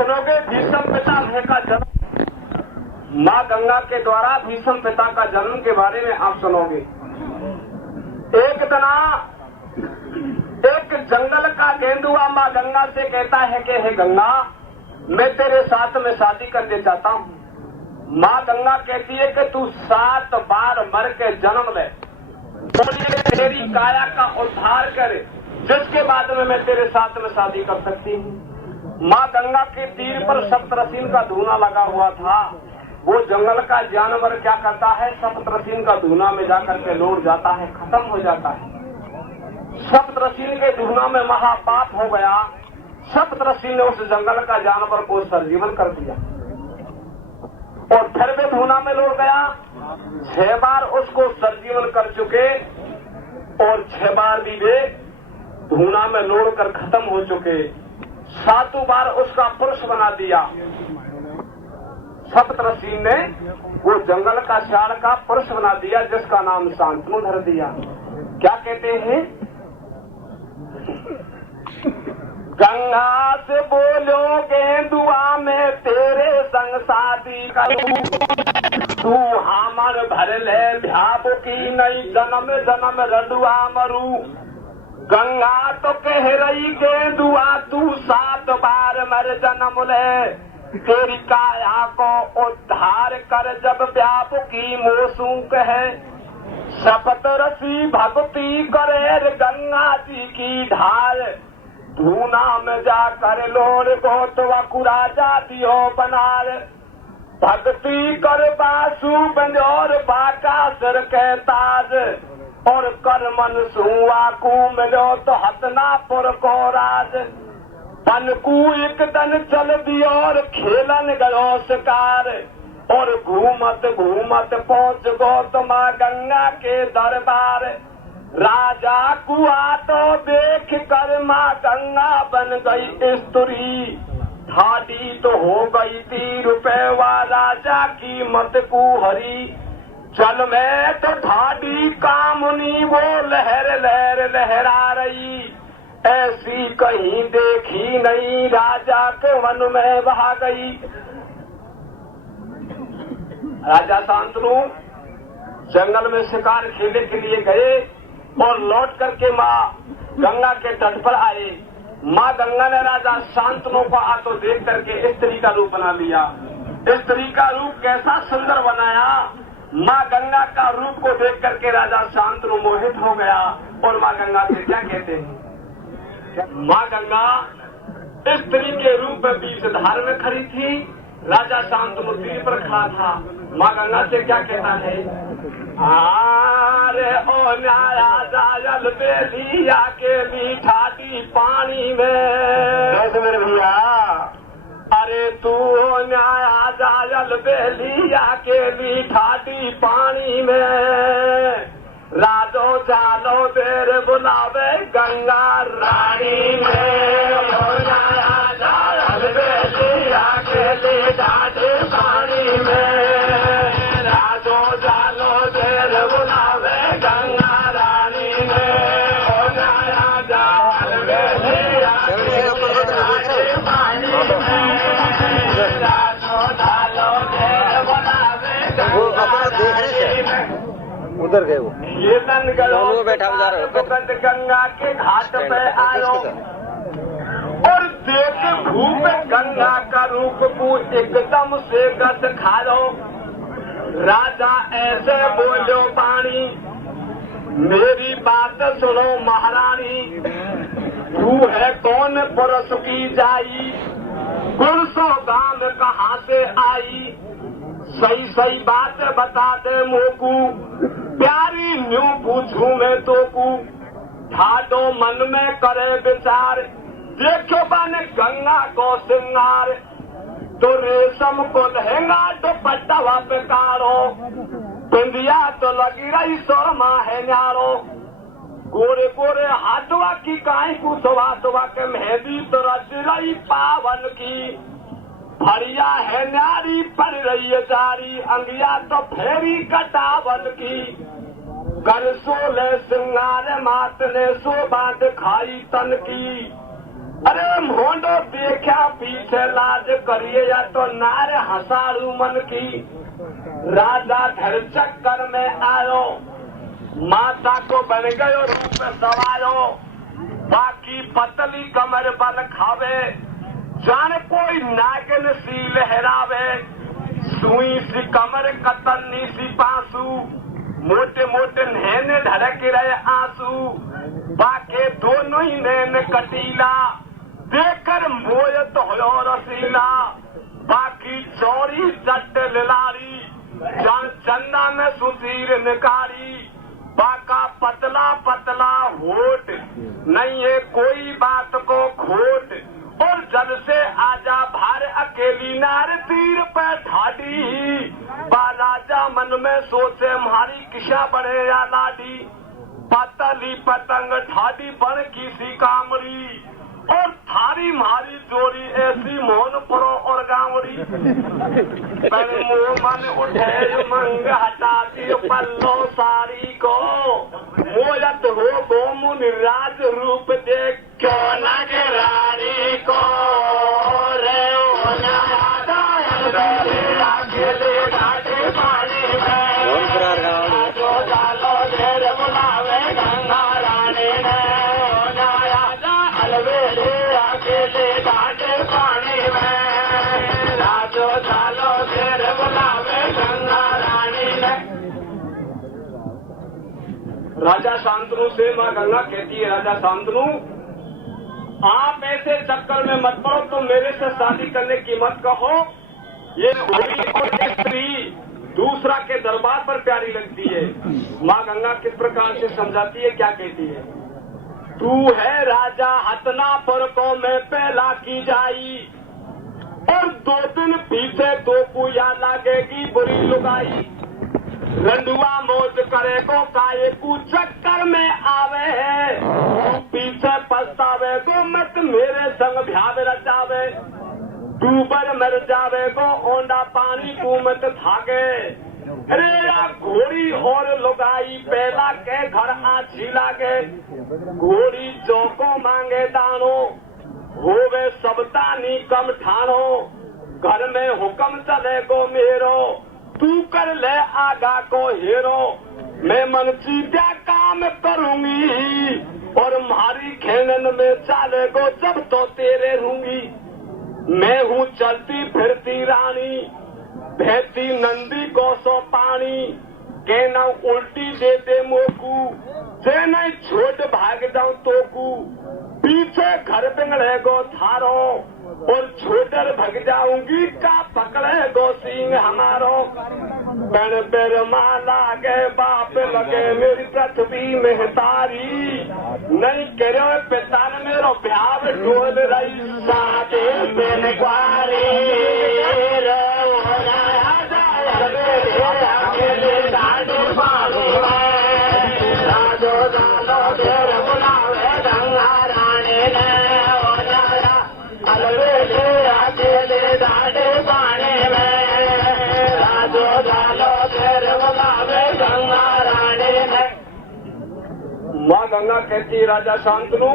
सुनोगे भीष्म पितामह का जन्म, माँ गंगा के द्वारा भीष्म पिता का जन्म के बारे में आप सुनोगे। एक तना एक जंगल का गेंदुआ माँ गंगा से कहता है कि हे गंगा, मैं तेरे साथ में शादी करना चाहता हूँ। माँ गंगा कहती है कि तू 7 बार मर के जन्म ले, तेरी काया का उद्धार करे, जिसके बाद में मैं तेरे साथ में शादी कर सकती हूँ। माँ गंगा के तीर पर सप्तऋषि का धूना लगा हुआ था। वो जंगल का जानवर क्या करता है, सप्तऋषि का धूना में जाकर के लौट जाता है, खत्म हो जाता है। सप्तऋषि के धूना में महापाप हो गया। सप्तऋषि ने उस जंगल का जानवर को सर्जीवन कर दिया और फिर भी धूना में लौट गया। 6 बार उसको सर्जीवन कर चुके और 6 बार भी वे धूना में लौट कर खत्म हो चुके। 7 बार उसका पुरुष बना दिया। सप्तऋषि ने वो जंगल का शाल का पुरुष बना दिया, जिसका नाम शांतनु धर दिया। क्या कहते हैं, गंगा से बोलो गेंदुआ में तेरे संग शादी करूं, तू हमर भर ले भ्याबू की नहीं, जन्म जन्म रडुआ मरू। गंगा तो कह रही गेंदुआ तू 7 बार मर जन्म ले, तेरी काया को उद्धार कर जब व्याप की मोसू कहे। सप्तऋषि भक्ति करे गंगा जी की ढाल, धूना में जाकर लोर गोतवा कुराजा दियो बनार। भक्ति कर बासु बंजोर बाका सर के ताज, और कर मन सुआ कू मिलो तो हतना पुर को राज। पनकू एक दन चल दियो और खेलन गयो शिकार, और घूमत घूमत पहुंच गो तो माँ गंगा के दरबार। राजा कुआ तो देख कर माँ गंगा बन गई स्त्री, ठाडी तो हो गई 3 रुपए वा राजा की मत को हरी। चल में तो ठाडी कामुनी वो लहर लहर लहरा रही, ऐसी कहीं देखी नहीं राजा के वन में बहा गई। राजा शांतनु जंगल में शिकार खेलने के लिए गए और लौट करके माँ गंगा के तट पर आए। माँ गंगा ने राजा शांतनु को आतो देख करके स्त्री का रूप बना लिया। स्त्री का रूप कैसा सुंदर बनाया। माँ गंगा का रूप को देख करके राजा शांतनु मोहित हो गया और माँ गंगा से क्या कहते हैं, माँ गंगा स्त्री के रूप में बीच धार में खड़ी थी। राजा शांतनु तीर पर खड़ा था। माँ गंगा से क्या कहता है, अरे ओ न्याया जायल बेलिया के मीठाटी पानी में, मेरे भैया अरे तू न्याया जायल बेलिया के मीठाटी पानी में। राजो चालो देर बुलावे गंगा रानी में, ओ न्याया जायल बेलिया के मीठाटी पानी में। राजो चालो देर बुलावे गंगा रानी में, ओ न्याया जायल बेलिया के मीठाटी पानी में। उधर गए वो, ये दोनों बैठा गंगा के घाट पे आयो और देख भूप गंगा का रूप को एकदम से गस खालो। राजा ऐसे बोलो पानी, मेरी बात सुनो महारानी, तू है कौन पुरुष की जाई, पुरुषों गांव कहाँ से आई। सही सही बात बता दे मोकू, प्यारी न्यू पूछू मैं तो को। ठाडो मन में करे विचार, देखो बन गंगा को सिंगार। तो रेशम को लहंगा तो पट्टा पे कारो, बिंदिया तो लगी रही सोरमा है न्यारो। गोरे गोरे हाथवा की काई को सुबह के मेहंदी तो रच रही पावन की। फरिया है नारी पड़ रही है जारी, अंगिया तो फेरी कटावन की। कर सोले सिंगार मात ने शोभा दिखाई तन की, अरे मोंडो देखा पीछे लाज करिए या तो नारे हसाड़ू मन की। राजा घर चक्कर में आयो, माता को बन गयो रूप सवायो। बाकी पतली कमर बल खावे, जान कोई नागिन सी लहरावे। सुई सी कमर कतरनी सी पासू, मोटे मोटे नैन ढड़क रहे आंसू। बाके दोनों ही नैन कटीला, देखकर मोयत हो रसीला। बाकी चौड़ी चट्ट लारी, जान चन्ना में सुधीर निकारी। बाका पतला पतला होठ, नहीं है कोई बात को खोट। और जल से आजा भार अकेली नार, तीर पे ठाडी। बा राजा मन में सोचे हमारी किशा बढ़े या लाडी। पतली पतंग ठाडी बन किसी कामड़ी, और थारी मारी जोड़ी ऐसी मोहन परो और गावड़ी। पर मुँह मन उठे मंग हटाती पल्लो साड़ी को। मोयत हो गोमुन राज रूप देख क्यों न गिरारी को। रे अकेले घाटे पानी में, जो डालो देर बुलावे गंगा रानी ने। अलवेले अकेले घाटे पानी में, राजो डालो देर बुलावे गंगा रानी ने। राजा शांतनु से माँ गंगा कहती है, राजा शांतनु आप ऐसे चक्कर में मत पड़ो, तो मेरे से शादी करने की मत कहो। ये स्त्री दूसरा के दरबार पर प्यारी लगती है। माँ गंगा किस प्रकार से समझाती है, क्या कहती है? तू है राजा हतना पर को मैं पहला की जाई, और 2 दिन पीछे तो पूजा लागेगी बुरी लुगाई। रंडुआ मौज करे को काये कु चक्कर में आवे है, पीछे पछतावे को मत मेरे संग भ्याव रचावे। डूबर मर जावे को ओंडा पानी को मत थागे। अरे या घोड़ी और लुगाई पहला के घर आछी लागे। घोड़ी चौको मांगे दानो, होवे सबतानी कम ठानो। घर में हुक्म चले को मेरो, तू कर ले आगा को हेरो। मैं मन चीत्या काम करूंगी, और मारी खेनन में चाले को जब तो तेरे रहूंगी। मैं हूँ चलती फिरती रानी, बहती नंदी को सो पानी। के न उल्टी दे दे मोकू, जे नहीं छोट भाग जाऊं तो कू। पीछे घर बिगड़े गो थारो, और छोटर भग जाऊंगी का पकड़े गो सिंह हमारो। बन बेर माला के बाप लगे मेरी पृथ्वी में तारी। नहीं करो पिता ने मेरो ब्याह डोल रही सादे बेन ग्वारी। राजो दालो देर बुलावे गंगा रानी ने। अलवेले अकेले डाडे पानी में, राजो डालो देर बुलावे गंगा रानी ने। माँ गंगा कहती राजा शांतनु,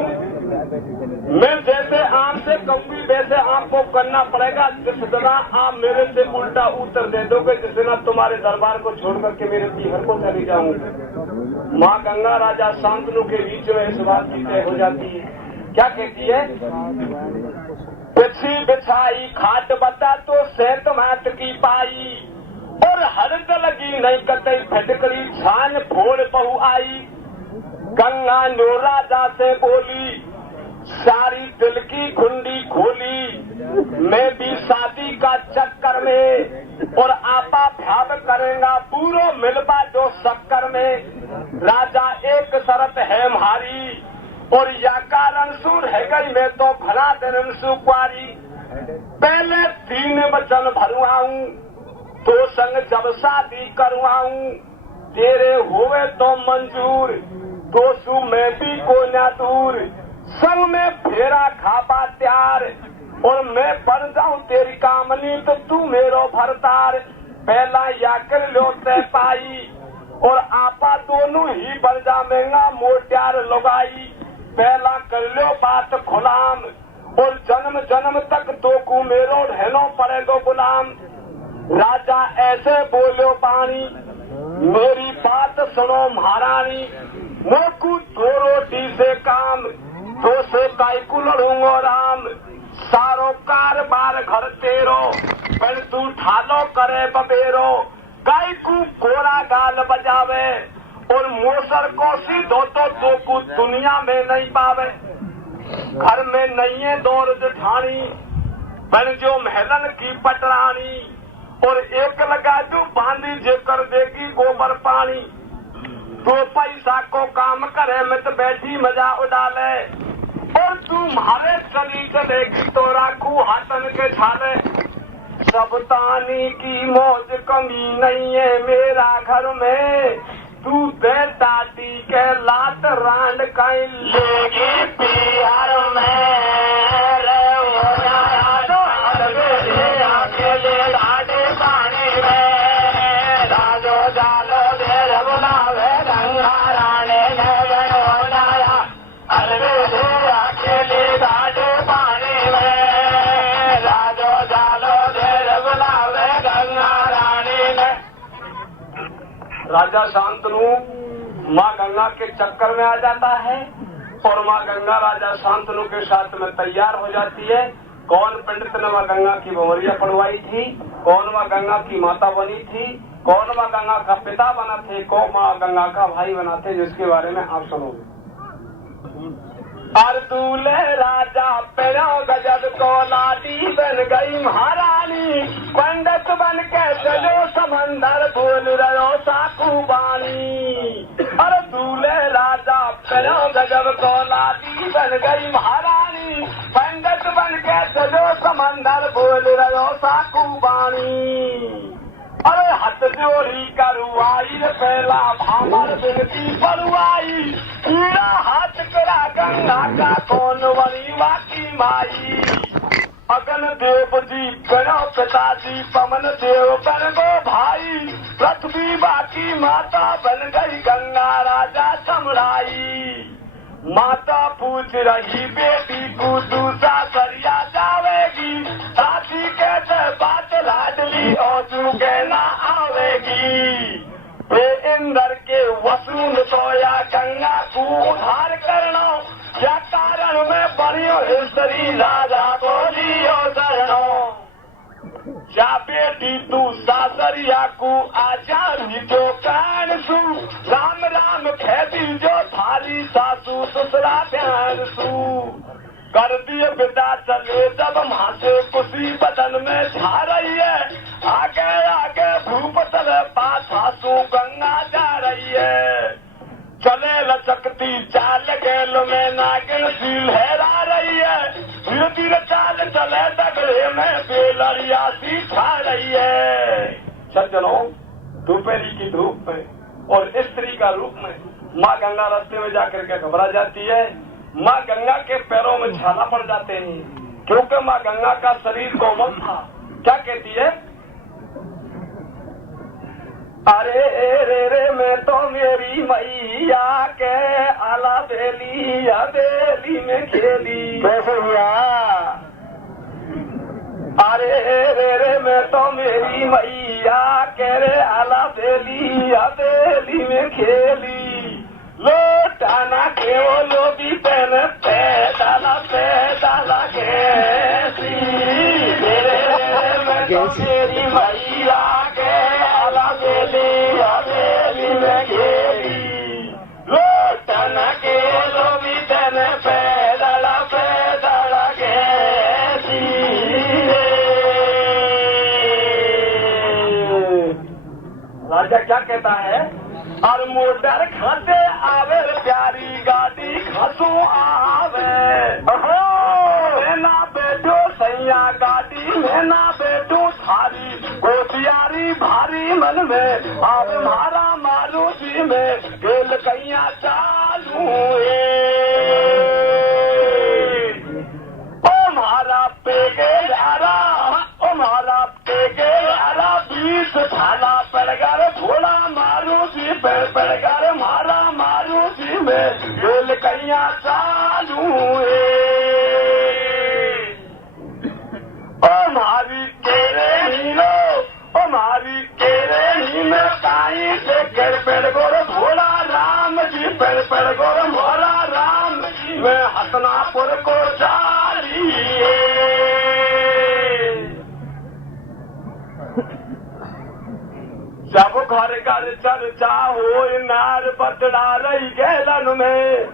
मैं जैसे आम से कहूंगी वैसे आपको करना पड़ेगा। जिस तरह आप मेरे से उल्टा उत्तर दे दोगे, जिस दिन तुम्हारे दरबार को छोड़ करके मेरे पीहर को चली जाऊंगी। माँ गंगा राजा शांतनु के बीच में इस बात की तय हो जाती है। क्या कहती है? बिछी बिछाई खाट बता तो सेहत मात की पाई, और हरद लगी नहीं कतई फटकरी छान फोड़ बहु आई। गंगा नो राजा से बोली, सारी दिल की खुंडी खोली। मैं भी शादी का चक्कर में, और आपा भ्याव करेगा पूरो मिलबा जो शक्कर में। राजा एक शरत है हमारी, और या कारण सुर है गई मैं तो भला दिन सुकुआरी। पहले 3 वचन भरवाऊं, तो संग जब शादी करवाऊं। तेरे होवे तो मंजूर, तो सु मैं भी को न दूर। संग में फेरा खाबा त्यार, और मैं बन जाऊं तेरी कामनी तो तू मेरो भरतार। पहला या कर लो तय पाई, और आपा दोनों ही बन जामेगा मोटियार लुगाई। पहला कर लो बात खुलाम, और जन्म जन्म तक तो को मेरो रहनो पड़ेगो गुलाम। राजा ऐसे बोलो पानी, मेरी बात सुनो महारानी, मोकू दो रोटी से काम, तो से काई को लड़ूंगो राम। सारो कारबार घर तेरो, पर तू ठालो करे बबेरो, काई को कोरा गाल बजावे, और मोसर को सीधो तो को दुनिया में नहीं पावे। घर में नहीं है दौर जेठानी, बन जो महलन की पटरानी, और एक लगा जो बांधी जे कर देगी गोबर पानी। तो पैसा को काम करे में तो बैठी मजा उड़ाले, और तू मारे चली चलेगी तो राखू हाथन के छाले। सब तानी की मौज कमी नहीं है मेरा घर में, तू दे दादी के लात रांड कहीं लेगी बिहार में। राजा शांतनु माँ गंगा के चक्कर में आ जाता है, और माँ गंगा राजा शांतनु के साथ में तैयार हो जाती है। कौन पंडित ने माँ गंगा की बमरिया पढ़वाई थी, कौन माँ गंगा की माता बनी थी, कौन माँ गंगा का पिता बना थे, कौन माँ गंगा का भाई बना थे, जिसके बारे में आप सुनोगे। और दूल्हे राजा पेड़ो गजब को लाडी बन गई महारानी, पंडित बन के चलो समंदर बोल रहो साकू बानी। और दूल्हे राजा पेड़ो गजब को लाडी बन गई महारानी, पंडित बन के चलो समंदर बोल रहो साकू बानी। अरे हथ जोड़ी करुआई पहला भामर बिनती परुआई, पूरा हाथ करा गंगा का कौन वरी वाकी माई। अगन देव जी बनो पिताजी, पवन देव बन गो भाई, पृथ्वी बाकी माता बन गई गंगा राजा समराई। माता पूछ रही बेटी को दूसरा सरिया जावेगी, साथी कहते बात लाडली और चूके ना आवेगी। वे इंद्र के वसूल सोया गंगा को उधार करना, क्या कारण में बनियो स्त्री राजा बोलियो शरणो। जा बेटी तू सासरिया को आजादी जो कान सू, राम राम खेती जो थारी सासू ससुरा ध्यान सू। कर दिए विदा चले जब माँ से खुशी बदन में छा रही है, आगे आगे भूप चले पाछा सू गंगा जा रही है। चले लचकती चाल गेल में नागिन सी लहरा रही है, धीरे धीरे चाल चले डगरे में बेलरिया सी छा रही है। सज्जनों, दोपहरी की धूप में और स्त्री का रूप में माँ गंगा रास्ते में जाकर के घबरा जाती है। माँ गंगा के पैरों में छाला पड़ जाते हैं, क्योंकि माँ गंगा का शरीर कोमल था। क्या कहती है? अरे रे रे मैं तो मेरी मैया के आला बेली हवेली में खेली। कैसे हुआ? अरे रे रे मैं तो मेरी मैया के रे आला बेली हवेली में खेली। लोटाना के वो लोगी पहने पैदाला कैसी, मैं तो मेरी मैया के आला बेली हवेली में खेली। लोटाना के लोगी पहने पैदाला कैसी। राजा क्या कहता है? और मोटर खाते आवे प्यारी गाड़ी खसू आवे। ना बैठो सैया गाड़ी में ना बैठो थारी, गोतियारी भारी मन में आवे मारा मारुति में गेल कैया चालू ओ मारा पेगे यारा, ओ मारा पेगे यारा, 20 थाला पड़गर घोड़ा मारुति पे पड़गर मारा मारुति में गेल कैया चालू मैं हसनापुर को जालिए। जब घर घर चर्चा हो नार बटड़ा रही गैलन में,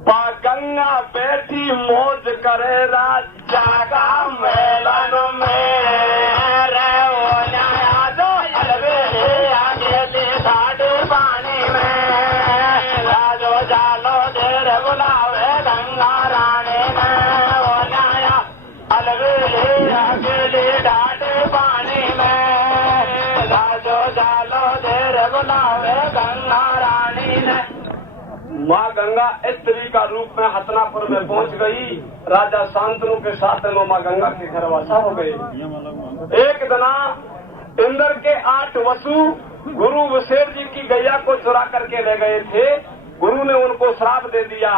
पा गंगा बैठी मौज करे राजा का मेलन में। रे ओ नया दो अलवे आगे ले साढ़े पानी में, राजो जालो देर बुलावे गंगा रानी में। ओ नया अलवे आगे ले साढ़े पानी में, राजो जालो देर बुलावे गंगा रानी ने। माँ गंगा स्त्री का रूप में हसनापुर में पहुंच गई। राजा शांतनु के साथ में माँ गंगा के घर वासा हो गए। एक दिना इंद्र के 8 वसु गुरु विशेष जी की गैया को चुरा करके ले गए थे। गुरु ने उनको श्राप दे दिया,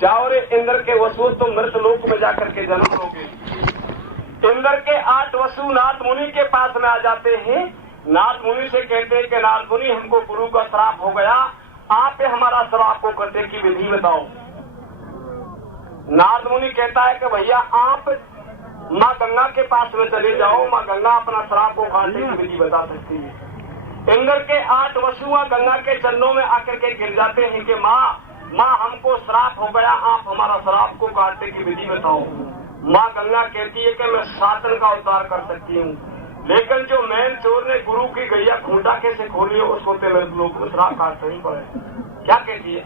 जाओ रे इंद्र के वसु तुम मृत लोक में जाकर के जन्म लोगे। इंद्र के 8 वसु नाथ मुनि के पास में आ जाते हैं। नाथ मुनि से कहते हैं कि नाथ मुनि हमको गुरु का श्राप हो गया, आप हमारा श्राप को कटने की विधि बताओ। नारद मुनि कहता है कि भैया आप माँ गंगा के पास में चले जाओ, माँ गंगा अपना श्राप को काटने की विधि बता सकती है। इंद्र के 8 वसुआ गंगा के चरणों में आकर के गिर जाते हैं कि माँ हमको श्राप हो गया, आप हमारा श्राप को काटने की विधि बताओ। माँ गंगा कहती है कि मैं सातन का उद्धार कर सकती हूँ, लेकिन जो मैन चोर ने गुरु की गैया खूंटा कैसे खोली हो उसको तेरे लोग को श्राप काटना ही पड़े। क्या कहती है?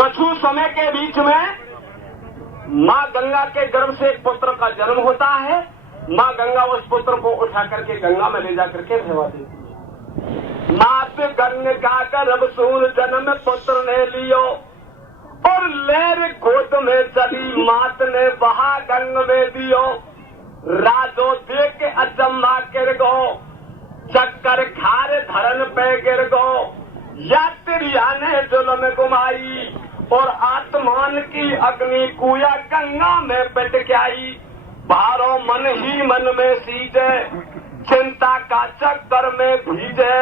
कछु समय के बीच में माँ गंगा के गर्भ से एक पुत्र का जन्म होता है। माँ गंगा उस पुत्र को उठा करके गंगा में ले जाकर के भेवा देती है। मात गंगा का गर्भ सून जन्म पुत्र ने लियो, और लहर गोद में चली मात ने बहा गंग में दियो। राजो देख के अचम्मा गिर गो, चक्कर खार धरन पे गिर गो। यात्रिया ने जुल्म गुमाई, और आत्मान की अग्नि कुया गंगा में पिट के आई। बारो मन ही मन में सीजे, चिंता का चक्कर में भीजे।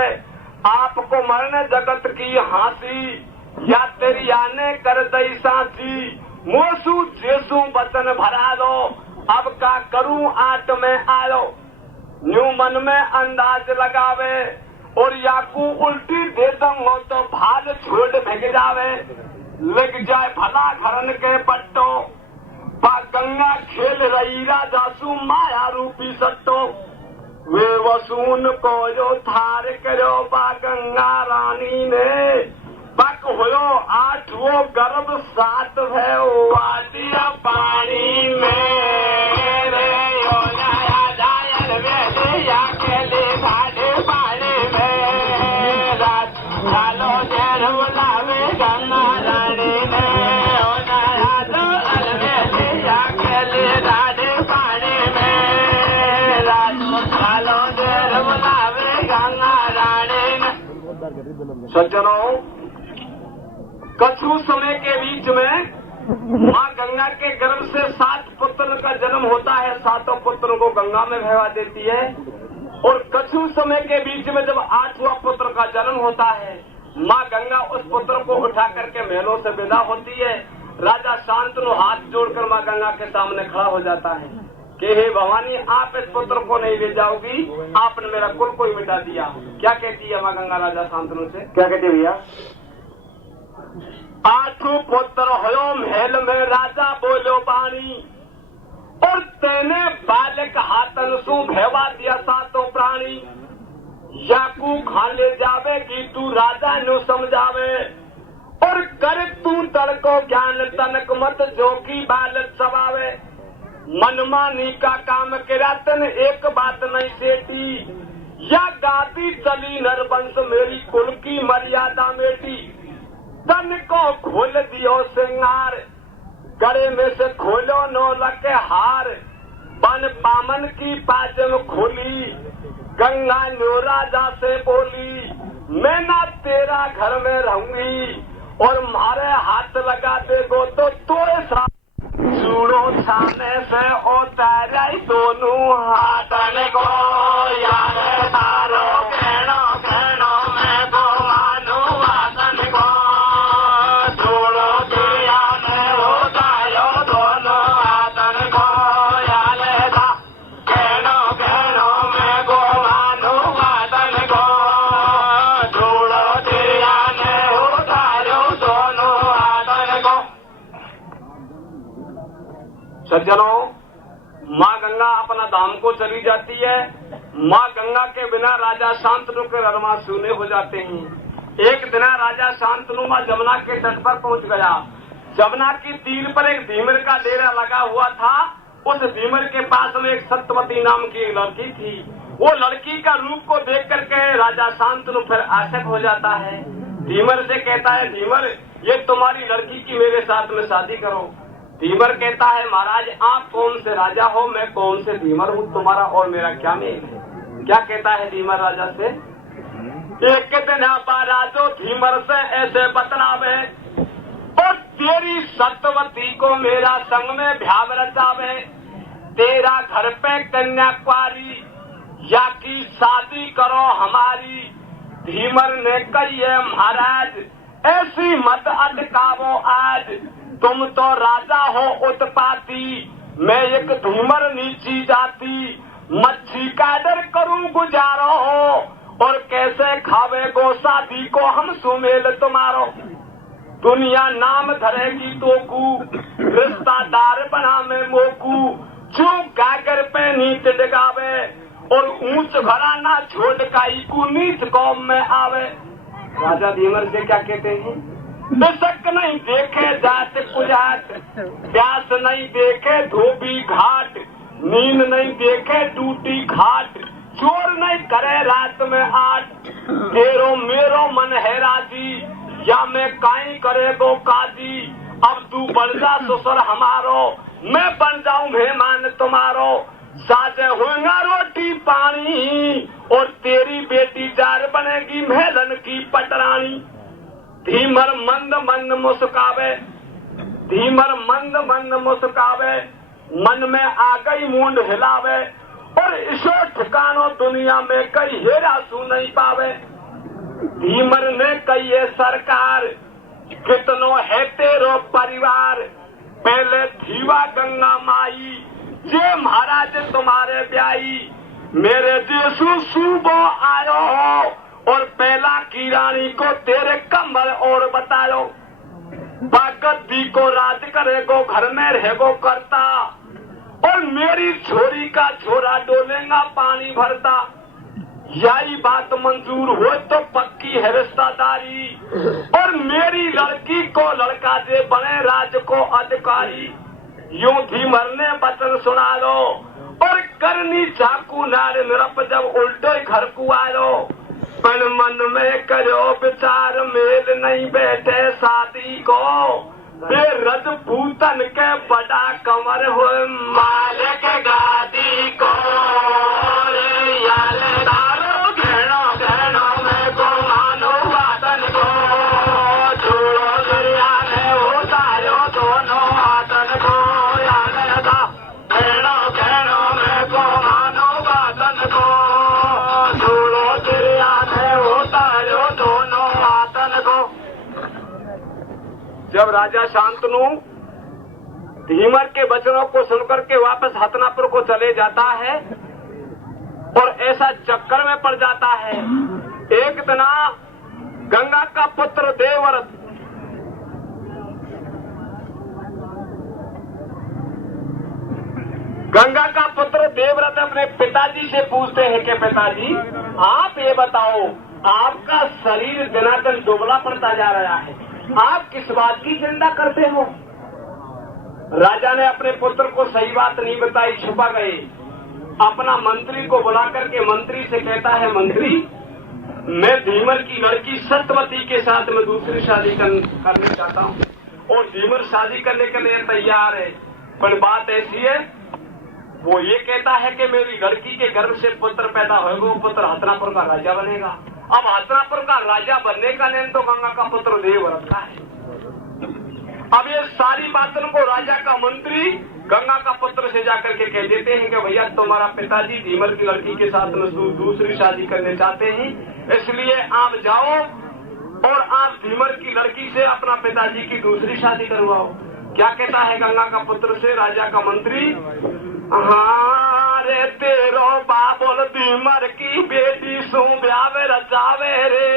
आपको मरने जगत की हंसी, या तेरी आने कर दई सांसी। मोसू जेसू बचन भरा दो, अब का करूं आट में आयो। न्यू मन में अंदाज लगावे, और याकू उल्टी दे दूंगो तो भाग छोड़ भेग जावे। लग जाए भला घरन के पट्टो, बा गंगा खेल रही राजासू माया रूपी सट्टो। वे वसून को जो थार करो बा गंगा रानी ने। बक हो 8 वो गर्भ 7 भयो आदिया पानी में। रे ओ नया जायल वेलिया के ले साढ़े पानी में। रात चालो देर बुलावे गंगा रानी ने। ओ नया जायल वेलिया के ले साढ़े पानी में। रात चालो देर बुलावे गंगा रानी ने। सज्जनों, कछु समय के बीच में माँ गंगा के गर्भ से 7 पुत्र का जन्म होता है। 7 पुत्रों को गंगा में बहवा देती है। और कछु समय के बीच में जब 8वां पुत्र का जन्म होता है, माँ गंगा उस पुत्र को उठा करके महलों से विदा होती है। राजा शांतनु हाथ जोड़कर माँ गंगा के सामने खड़ा हो जाता है कि हे भवानी, आप इस पुत्र को नहीं ले जाओगी, आपने मेरा कुल को ही मिटा दिया। क्या कहती है माँ गंगा राजा शांतनु से? क्या कहती है भैया? 8 पुत्र होयो महल में राजा बोलो बाणी, और तेने बालक हाथन सु भेवा दिया 7 प्राणी। याकू खा ले जावेगी तू राजा नु समझावे, और कर तू तड़को ज्ञान तनक मत जो की बालक सवावे। मनमानी का काम करा तन एक बात नहीं सेठी, या गाती चली नरवंश मेरी कुल की मर्यादा मेटी। तन को खोल दियो सिंगार, गले में से खोलो नौलक हार। बन पामन की पाजम खोली, गंगा नो राजा से बोली। मैं ना तेरा घर में रहूंगी, और मारे हाथ लगा देगो तो श्राप। सुनो छाने से उतारा दोनों हाथन को, यार तारो कहनो कहनो मैं तो सज्जनों, माँ गंगा अपना धाम को चली जाती है। माँ गंगा के बिना राजा शांतनु के रमा सूने हो जाते हैं। एक दिन राजा शांतनु माँ जमुना के तट पर पहुंच गया। जमुना की तीर पर एक धीमर का डेरा लगा हुआ था। उस धीमर के पास में एक सत्यवती नाम की एक लड़की थी। वो लड़की का रूप को देख करके राजा शांतनु फिर आशक हो जाता है। धीमर से कहता है, धीमर ये तुम्हारी लड़की की मेरे साथ में शादी करो। धीमर कहता है, महाराज आप कौन से राजा हो, मैं कौन से धीमर हूँ, तुम्हारा और मेरा क्या मेल है। क्या कहता है धीमर राजा से, एक दिन राजो धीमर से ऐसे बतलावे और तेरी सत्यवती को मेरा संग में भ्याव रचावे। तेरा घर पे कन्या कुंवारी या की शादी करो हमारी। धीमर ने कही है, महाराज ऐसी मत अटकावो आज, तुम तो राजा हो उत्पाती, मैं एक धीमर नीची जाती। मच्छी का डर करूं गुजारो हो और कैसे खावे गो शादी को हम सुमेल तुम्हारो। दुनिया नाम धरेगी तो कू, रिश्तादार बना में मोकू। जो गागर पे नीच डगावे और ऊंच भरा ना छोड़ काई को नीच कौम में आवे। राजा धीमर से क्या कहते हैं, बेशक नहीं देखे जात कुजात, प्यास नहीं देखे धोबी घाट, नींद नहीं देखे टूटी घाट, चोर नहीं करे रात में आठ। तेरो मेरो मन है राजी या मैं काई करे गो काजी। अब तू बन जा ससुर हमारो, मैं बन जाऊं मेहमान तुम्हारो। साजे होगा रोटी पानी और तेरी बेटी जार बनेगी महलन की पटरानी। धीमर मंद मंद मुस्कावे, धीमर मंद मंद मुस्कावे, मन में आ गई मूंड हिलावे और इसो ठिकानो दुनिया में कई हेरा सू नहीं पावे। धीमर ने कही है, सरकार कितनो है तेरो परिवार, पहले थीवा गंगा माई जे महाराज तुम्हारे ब्याई। मेरे देशु सूबो आयो हो और पहला की रानी को तेरे कमर और बतायो। बागदी को राज करेगो घर में रहेगो करता और मेरी छोरी का छोरा डोलेगा पानी भरता। यही बात मंजूर हो तो पक्की है रिश्तेदारी और मेरी लड़की को लड़का दे बने राज को अधिकारी। यूं धीमर ने वचन सुना लो और करनी चाकू नार निरप जब उल्टे घर को आयो। पण मन में करो विचार मेल नहीं बैठे शादी को, बेरज पूतन के बड़ा कमर हो मालिक गादी को। यालेदारो घेणो घेणो में को मानो वातन को, छोड़ो दरिया में उतारो दोनों वातन को। यालेदा घेणो घेणो में को मानो वातन को, छोड़ो दरिया में उतारो दोनों वातन को। जब राजा शांतनु धीमर के वचनों को सुनकर के वापस हस्तिनापुर को चले जाता है और ऐसा चक्कर में पड़ जाता है। एक दिन गंगा का पुत्र देवव्रत अपने पिताजी से पूछते हैं कि पिताजी आप ये बताओ, आपका शरीर दिनादिन दुबला पड़ता जा रहा है, आप किस बात की चिंता करते हो। राजा ने अपने पुत्र को सही बात नहीं बताई, छुपा गए। अपना मंत्री को बुला करके मंत्री से कहता है, मंत्री मैं धीमर की लड़की सत्यवती के साथ में दूसरी शादी करने चाहता हूँ और धीमर शादी करने के लिए तैयार है। पर बात ऐसी है, वो ये कहता है कि मेरी लड़की के गर्भ से पुत्र पैदा होगा, वो पुत्र हस्तिनापुर का राजा बनेगा। अब हस्तिनापुर का राजा बनने का नियम तो गंगा का पुत्र देवव्रत का है। अब ये सारी बातों को राजा का मंत्री गंगा का पुत्र से जाकर के कह देते हैं कि भैया तुम्हारा पिताजी धीमर की लड़की के साथ में दूसरी शादी करने चाहते हैं, इसलिए आप जाओ और आप धीमर की लड़की से अपना पिताजी की दूसरी शादी करवाओ। क्या कहता है गंगा का पुत्र से राजा का मंत्री, हाँ रे तेरो बाबुल धीमर की बेटी सो ब्यावे रचावे रे।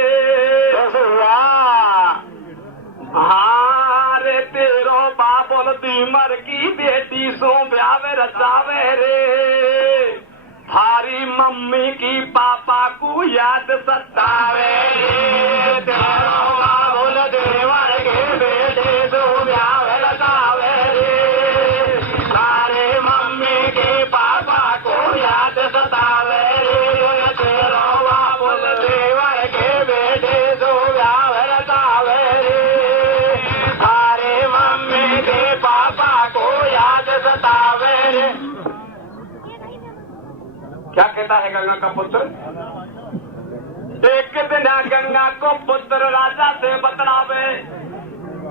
हाँ रे तेरो बाबुल धीमर की बेटी सो ब्यावे रचावे रे, थारी मम्मी की पापा को याद सतावे रे, तेरा बाबुल देवर के बेटे सो ब्यावे रचावे रे, थारे मम्मी के पापा को याद सतावे रे, तेरा बाबुल देवर के बेटे सो ब्यावे रचावे रे, थारे मम्मी के पापा को याद सतावे रे। क्या कहता है गंगा का पुत्र? एक दिन गंगा को पुत्र राजा से बतलावे,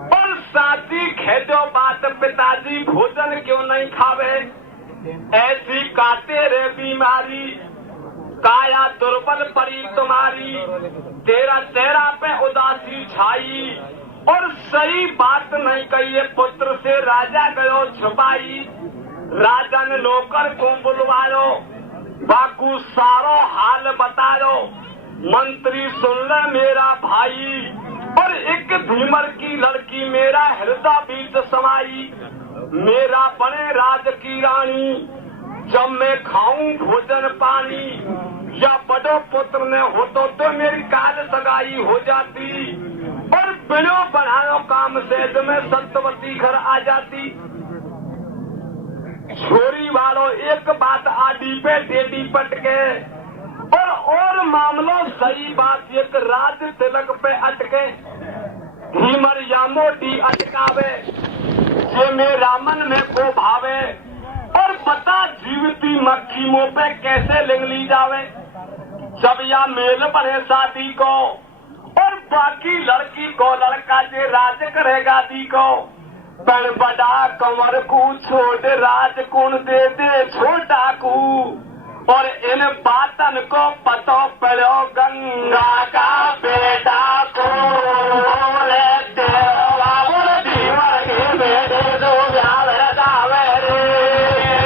और साथी खेदो बात पिताजी भोजन क्यों नहीं खावे, ऐसी काटे रे बीमारी, काया दुर्बल पड़ी तुम्हारी, तेरा चेहरा पे उदासी छाई, और सही बात नहीं कही पुत्र से राजा गयो छुपाई। राजा ने नौकर को बुलवायो, बाकू सारो हाल बतायो, मंत्री सुन ले मेरा भाई, और एक धीमर की लड़की मेरा हृदय बीच समाई, मेरा बने राज की रानी, जब मैं खाऊं भोजन पानी, या बड़ो पुत्र ने हो तो मेरी काल सगाई हो जाती, और बिनो बनायो काम से मैं सत्यवती घर आ जाती। छोरी वालों एक बात आडी पे टेडी पटके, और मामलो सही बात एक राज तिलक पे अटके, धीमर या मोटी अटकावे, जे में रामन में को भावे, और पता जीवती मक्खी मुंह पे कैसे लिंग ली जावे। जब या मेल बने शादी को, और बाकी लड़की को लड़का जे राज करेगा दी को, पर बड़ा कंवर को छोड़ राज कुण दे दे छोटा को, और इन बातन को पतो पड़ो गंगा का बेटा को, धीमर के बेटे दो ब्याह रचावे रे,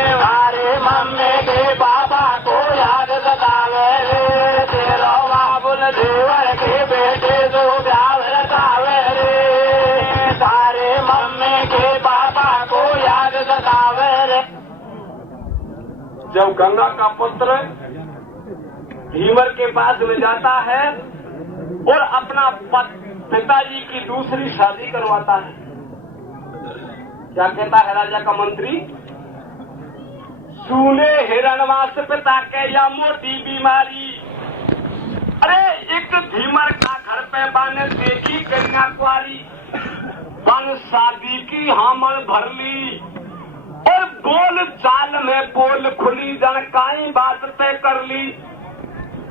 हमारे मम्मी के पापा को याद सतावे रे, तेरा बाबुल देवर के बेटे दो ब्याह रचावे रे, तारे मम्मी के पापा को याद सतावे रे। जब गंगा का पुत्र धीमर के पास में जाता है और अपना पिताजी की दूसरी शादी करवाता है, क्या कहता है राजा का मंत्री? सुने हिरणवास पिता के या मोटी बीमारी, अरे एक धीमर का घर पे बाने देखी गंगा कुआरी, बन शादी की हामल भर ली, और बोल चाल में बोल खुली, जनकाई बात तय कर ली।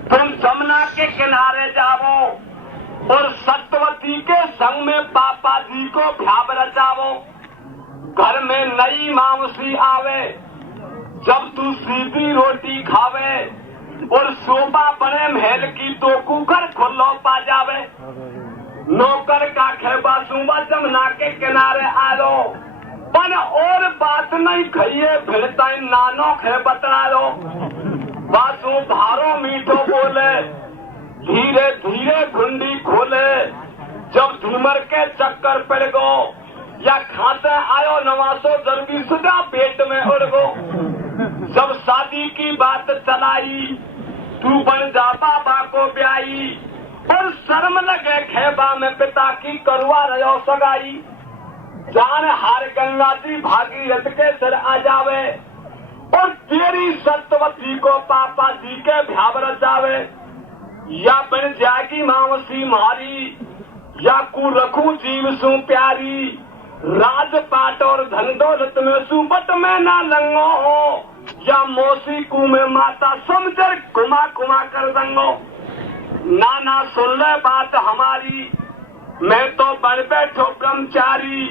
तुम जमुना के किनारे जाओ, और सत्यवती के संग में पापा जी को भ्याव रचावो, घर में नई मामसी आवे, जब तू सीधी रोटी खावे, और शोभा बने महल की तो कुकर खुल्लो पा जावे। नौकर का खेबा सुबह जमुना के किनारे आलो, पन और बात नहीं खइए भिड़ता नानो खे बतला लो, बासु भारो मीठो बोले, धीरे धीरे घुंडी खोले, जब धूमर के चक्कर पड़ गो, या खाते आयो नवासो जरूरी सुधा पेट में उड़ गो। जब शादी की बात चलाई, तू बन जा बाबा को ब्याई, और शर्म लगे खेबा में पिता की करवा रहो सगाई। जान हार गंगा जी भागीरथ के सिर आ जावे, और तेरी सत्यवती को पापा जी के भ्याव रचावे, या बन जाएगी मावसी मारी, या कु रखू जीव सु प्यारी, राजपाट और धन दौलत में सुबट में ना लंगो हो, या मौसी कु में माता समझर घुमा घुमा कर दंगो। नाना सुन ले बात हमारी, मैं तो बन बैठो ब्रह्मचारी,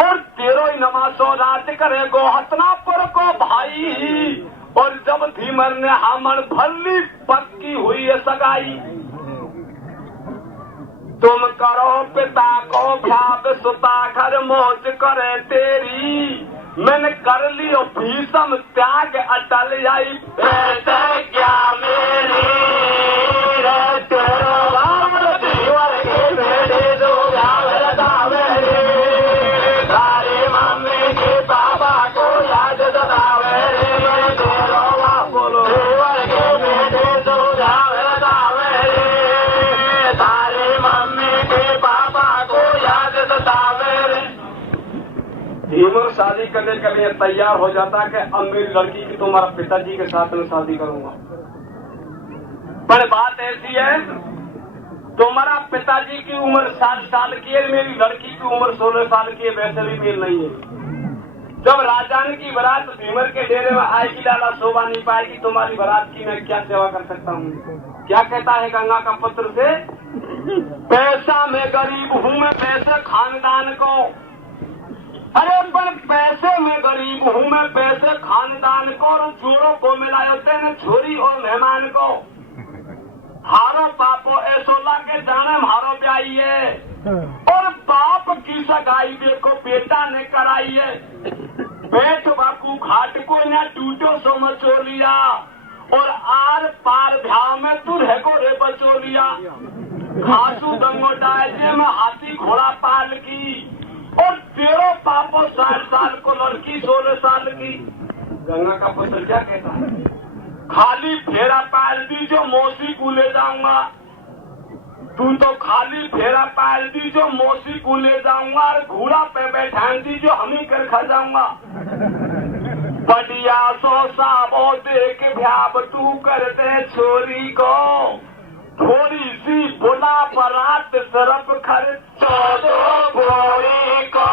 और तेरो ही नमासो रात करे गो हसनापुर को भाई, और जब धीमर ने हमन भल्ली पक्की हुई है सगाई। तुम करो पिता को भ्याव सुता घर मौज करे तेरी, मैंने कर लियो भीषम त्याग अटल आई बेटे क्या मेरी, तेरो राम धीवर के बेटे दो भ्याव रचावे रे, तारे मम्मी बतावे रे। धीमर शादी करने के लिए तैयार हो जाता कि अब मेरी लड़की की तुम्हारा पिताजी के साथ में शादी करूंगा। पर बात ऐसी है, तुम्हारा पिताजी की उम्र 60 साल की है, मेरी लड़की की उम्र 16 साल की है, वैसे भी मेल नहीं है। जब राजान की बारात भीमर के डेरे में आएगी, लाला शोभा नहीं पाएगी, तुम्हारी बारात की मैं क्या सेवा कर सकता हूँ। क्या कहता है गंगा का पुत्र से, पैसा मैं गरीब हूँ, मैं पैसे खानदान को, अरे पर पैसे में गरीब हूँ मैं, पैसे खानदान को, और जोड़ों को मिलाए होते हैं छोरी और मेहमान को। हारो पापो ऐसोला के जाने हारो ब्याई है, और बाप की सगाई देखो बेटा ने कराई है। बैठ बाकू घाट को न टूटो सो मचोलिया, और आर पार भ्याव में तू रहो रे बचोलिया। घासू दंगो डायजे में हाथी घोड़ा पाल की, और तेरो पापो 60 साल को लड़की 16 साल की। गंगा का पुत्र क्या कहता है, खाली फेरा पाल दी जो मौसी को ले जाऊंगा। तू तो खाली फेरा पाल दी जो मौसी को ले जाऊंगा, और घोड़ा पे बैठा दी जो हम ही कर खा जाऊंगा। बढ़िया सोसा वो देख भ्याब तू कर दे छोरी को, थोड़ी सी बुला बरात सरफ खर्च 14 घोड़ी को।